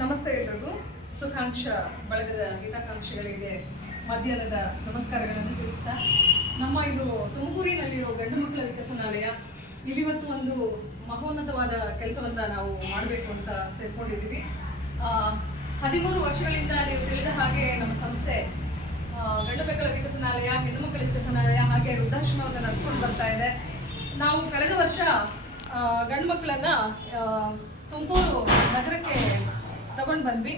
ನಮಸ್ತೆ ಎಲ್ರಿಗೂ. ಸುಖಾಂಕ್ಷ ಬಳಗದ ಹಿತಾಕಾಂಕ್ಷಿಗಳಿಗೆ ಮಧ್ಯಾಹ್ನದ ನಮಸ್ಕಾರಗಳನ್ನು ತಿಳಿಸ್ತಾ, ನಮ್ಮ ಇದು ತುಮಕೂರಿನಲ್ಲಿರೋ ಗಂಡು ಮಕ್ಕಳ ವಿಕಸನಾಲಯ ಇಲ್ಲಿವತ್ತು ಒಂದು ಮಹೋನ್ನತವಾದ ಕೆಲಸವನ್ನು ನಾವು ಮಾಡಬೇಕು ಅಂತ ಸೇರ್ಕೊಂಡಿದ್ದೀವಿ. 13 ವರ್ಷಗಳಿಂದ ನೀವು ತಿಳಿದ ಹಾಗೆ ನಮ್ಮ ಸಂಸ್ಥೆ ಗಂಡು ಮಕ್ಕಳ ವಿಕಸನಾಲಯ, ಹೆಣ್ಣು ಮಕ್ಕಳ ವಿಕಸನಾಲಯ ಹಾಗೆ ವೃದ್ಧಾಶ್ರಮವನ್ನು ನಡೆಸ್ಕೊಂಡು ಬರ್ತಾ ಇದೆ. ನಾವು ಕಳೆದ ವರ್ಷ ಗಂಡು ಮಕ್ಕಳನ್ನ ತುಮಕೂರು ನಗರಕ್ಕೆ ತಗೊಂಡು ಬಂದ್ವಿ.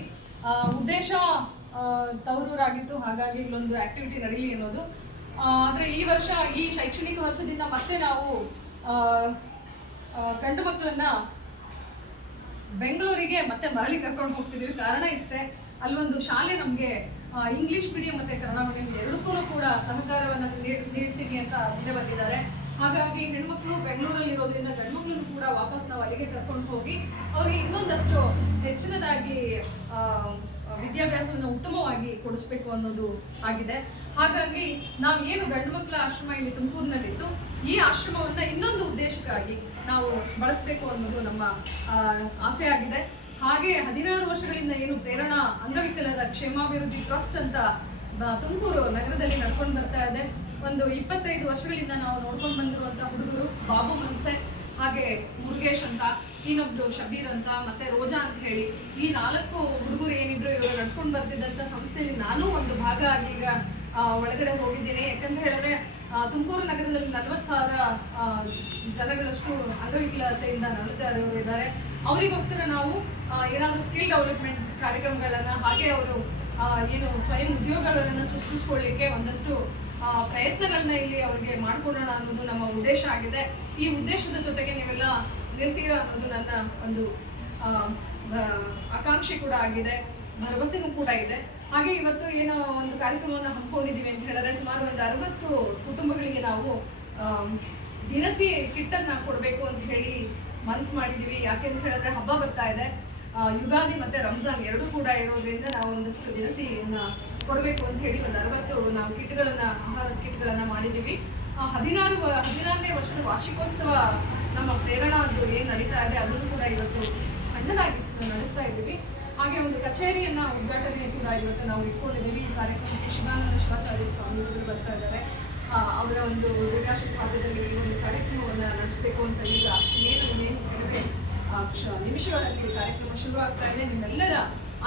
ಉದ್ದೇಶ ತವರೂರಾಗಿತ್ತು, ಹಾಗಾಗಿ ಇಲ್ಲೊಂದು ಆಕ್ಟಿವಿಟಿ ನಡೀಲಿ ಅನ್ನೋದು. ಆದರೆ ಈ ವರ್ಷ, ಈ ಶೈಕ್ಷಣಿಕ ವರ್ಷದಿಂದ ಮತ್ತೆ ನಾವು ಗಂಡು ಮಕ್ಕಳನ್ನ ಬೆಂಗಳೂರಿಗೆ ಮತ್ತೆ ಮರಳಿ ಕರ್ಕೊಂಡು ಹೋಗ್ತಿದ್ದೀವಿ. ಕಾರಣ ಇಷ್ಟೇ, ಅಲ್ಲೊಂದು ಶಾಲೆ ನಮಗೆ ಇಂಗ್ಲಿಷ್ ಮೀಡಿಯಂ ಮತ್ತು ಕನ್ನಡ ಮೀಡಿಯಂ ಎರಡಕ್ಕೂ ಕೂಡ ಸಹಕಾರವನ್ನು ನೀಡ್ತೀವಿ ಅಂತ ಮುಂದೆ ಬಂದಿದ್ದಾರೆ. ಹಾಗಾಗಿ ಹೆಣ್ಮಕ್ಳು ಬೆಂಗಳೂರಲ್ಲಿ ಇರೋದ್ರಿಂದ ಗಂಡು ಮಕ್ಕಳನ್ನು ಕೂಡ ವಾಪಸ್ ನಾವು ಅಲ್ಲಿಗೆ ಕರ್ಕೊಂಡು ಹೋಗಿ ಅವ್ರಿಗೆ ಇನ್ನೊಂದಷ್ಟು ಹೆಚ್ಚಿನದಾಗಿ ವಿದ್ಯಾಭ್ಯಾಸವನ್ನು ಉತ್ತಮವಾಗಿ ಕೊಡಿಸ್ಬೇಕು ಅನ್ನೋದು ಆಗಿದೆ. ಹಾಗಾಗಿ ನಾವು ಏನು ಗಂಡು ಮಕ್ಕಳ ಆಶ್ರಮ ಇಲ್ಲಿ ತುಮಕೂರಿನಲ್ಲಿತ್ತು, ಈ ಆಶ್ರಮವನ್ನು ಇನ್ನೊಂದು ಉದ್ದೇಶಕ್ಕಾಗಿ ನಾವು ಬಳಸಬೇಕು ಅನ್ನೋದು ನಮ್ಮ ಆಸೆ ಆಗಿದೆ. ಹಾಗೆ 16 ವರ್ಷಗಳಿಂದ ಏನು ಪ್ರೇರಣಾ ಅಂಗವಿಕಲರ ಕ್ಷೇಮಾಭಿವೃದ್ಧಿ ಟ್ರಸ್ಟ್ ಅಂತ ತುಮಕೂರು ನಗರದಲ್ಲಿ ನಡ್ಕೊಂಡು ಬರ್ತಾ ಇದೆ. ಒಂದು 25 ವರ್ಷಗಳಿಂದ ನಾವು ನೋಡ್ಕೊಂಡು ಬಂದಿರುವಂತಹ ಹುಡುಗರು ಬಾಬು ಮನ್ಸೆ, ಹಾಗೆ ಮುರುಗೇಶ್ ಅಂತ, ಇನ್ನೊಬ್ರು ಶಬೀರ್ ಅಂತ, ಮತ್ತೆ ರೋಜಾ ಅಂತ ಹೇಳಿ, ಈ 4 ಹುಡುಗರು ಏನಿದ್ರು ಇವರು ನಡ್ಸ್ಕೊಂಡು ಬರ್ತಿದ್ದಂಥ ಸಂಸ್ಥೆಯಲ್ಲಿ ನಾನು ಒಂದು ಭಾಗ ಆಗಿ ಈಗ ಒಳಗಡೆ ಹೋಗಿದ್ದೀನಿ. ಯಾಕಂತ ಹೇಳಿದ್ರೆ ತುಮಕೂರು ನಗರದಲ್ಲಿ 40,000 ಜನಗಳಷ್ಟು ಅಂಗವಿಕಲತೆಯಿಂದ ನರಳುತ್ತಾ ಇದ್ದಾರೆ. ಅವರಿಗೋಸ್ಕರ ನಾವು ಏನಾದರೂ ಸ್ಕಿಲ್ ಡೆವಲಪ್ಮೆಂಟ್ ಕಾರ್ಯಕ್ರಮಗಳನ್ನು, ಹಾಗೆ ಅವರು ಏನು ಸ್ವಯಂ ಉದ್ಯೋಗಗಳನ್ನು ಸೃಷ್ಟಿಸ್ಕೊಳ್ಳಿಕ್ಕೆ ಒಂದಷ್ಟು ಪ್ರಯತ್ನಗಳನ್ನ ಇಲ್ಲಿ ಅವ್ರಿಗೆ ಮಾಡಿಕೊಡೋಣ ಅನ್ನೋದು ನಮ್ಮ ಉದ್ದೇಶ ಆಗಿದೆ. ಈ ಉದ್ದೇಶದ ಜೊತೆಗೆ ನೀವೆಲ್ಲ ನಿಲ್ತೀರ ಅನ್ನೋದು ನನ್ನ ಒಂದು ಆಕಾಂಕ್ಷೆ ಕೂಡ ಆಗಿದೆ, ಭರವಸೆನೂ ಕೂಡ ಇದೆ. ಹಾಗೆ ಇವತ್ತು ಏನೋ ಒಂದು ಕಾರ್ಯಕ್ರಮವನ್ನು ಹಮ್ಮಿಕೊಂಡಿದ್ದೀವಿ ಅಂತ ಹೇಳಿದ್ರೆ, ಸುಮಾರು ಒಂದು 60 ಕುಟುಂಬಗಳಿಗೆ ನಾವು ದಿನಸಿ ಕಿಟ್ಟನ್ನು ಕೊಡಬೇಕು ಅಂತ ಹೇಳಿ ಮನಸ್ಸು ಮಾಡಿದ್ದೀವಿ. ಯಾಕೆಂತ ಹೇಳಿದ್ರೆ ಹಬ್ಬ ಬರ್ತಾ ಇದೆ, ಯುಗಾದಿ ಮತ್ತು ರಂಜಾನ್ ಎರಡೂ ಕೂಡ ಇರೋದ್ರಿಂದ ನಾವು ಒಂದಷ್ಟು ದಿನಸಿಯನ್ನು ಕೊಡಬೇಕು ಅಂತ ಹೇಳಿ ಒಂದು 60 ನಾವು ಆಹಾರದ ಕಿಟ್ಗಳನ್ನು ಮಾಡಿದ್ದೀವಿ. 16ನೇ ವರ್ಷದ ವಾರ್ಷಿಕೋತ್ಸವ ನಮ್ಮ ಪ್ರೇರಣಾ ಅದು ಏನು ನಡೀತಾ ಇದೆ ಅದನ್ನು ಕೂಡ ಇವತ್ತು ಸಣ್ಣದಾಗಿ ನಡೆಸ್ತಾ ಇದ್ದೀವಿ. ಹಾಗೆ ಒಂದು ಕಚೇರಿಯನ್ನು ಉದ್ಘಾಟನೆ ಕೂಡ ಇವತ್ತು ನಾವು ಇಟ್ಕೊಂಡಿದ್ದೀವಿ. ಈ ಕಾರ್ಯಕ್ರಮಕ್ಕೆ ಶಿವಾನಂದ ಶಿವಾಚಾರ್ಯ ಸ್ವಾಮೀಜಿಗಳು ಬರ್ತಾ ಇದ್ದಾರೆ. ಅವರ ಒಂದು ದಿವ್ಯಾಶೀರ್ವಾದದಲ್ಲಿ ಈ ಒಂದು ಕಾರ್ಯಕ್ರಮವನ್ನು ನಡೆಸಬೇಕು ಅಂತ ಈಗ ಇನ್ನೇನು ಕೆಲವೇ ನಿಮಿಷಗಳಲ್ಲಿ ಕಾರ್ಯಕ್ರಮ ಶುರು ಆಗ್ತಾ ಇದೆ. ನಿಮ್ಮೆಲ್ಲರ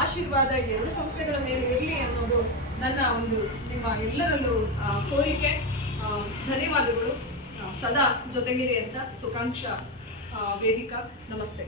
ಆಶೀರ್ವಾದ ಈ 2 ಸಂಸ್ಥೆಗಳ ಮೇಲೆ ಇರಲಿ ಅನ್ನೋದು ನನ್ನ ಒಂದು ನಿಮ್ಮ ಎಲ್ಲರಲ್ಲೂ ಕೋರಿಕೆ. ಧನ್ಯವಾದಗಳು. ಸದಾ ಜೊತೆಗಿರಿ ಅಂತ ಸುಖಾಂಕ್ಷ ವೇದಿಕಾ. ನಮಸ್ತೆ.